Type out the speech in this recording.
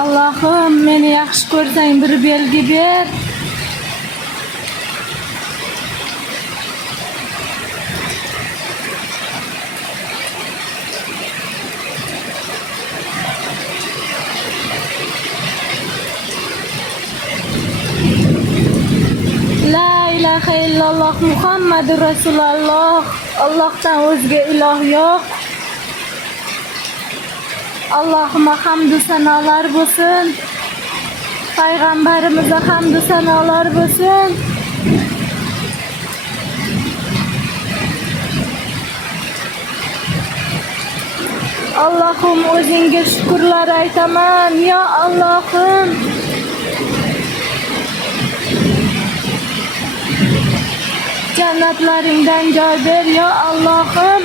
Allohim, meni yaxshi ko'rsang bir belgi ber. La ilahe illalloh Muhammadur Rasululloh. Allohdan o'zga iloh yo'q. Allohumma hamdu sanolar bo'lsin. Payg'ambarimizga hamdu sanolar bo'lsin. Allohim, o'zingga shukrlar aytaman. Ya Allohim. Jannatlaringdan joy ber ya Allohim.